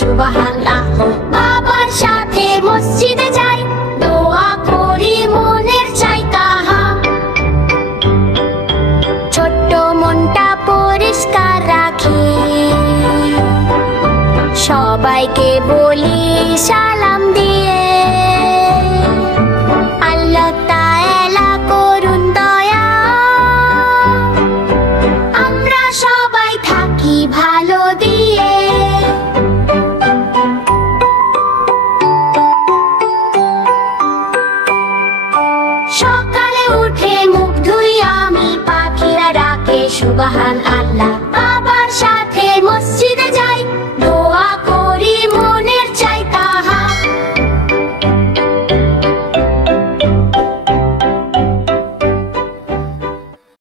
সুবহানাল্লাহ। বাবার সাথে মসজিদে যাই, দোয়া করি মনের চাই তাহা। ছোট্ট মনটা পরিষ্কার রাখি, সবাইকে বলি সালাম দিয়ে, আল্লাহ তাআলা করুন দয়া, আমরা সবাই থাকি ভালো দিয়ে। সকালে উঠে মুখ ধুই আমি, পাখিরা ডাকে সুবহানাল্লাহ। বাবার সাথে মসজিদে যাই,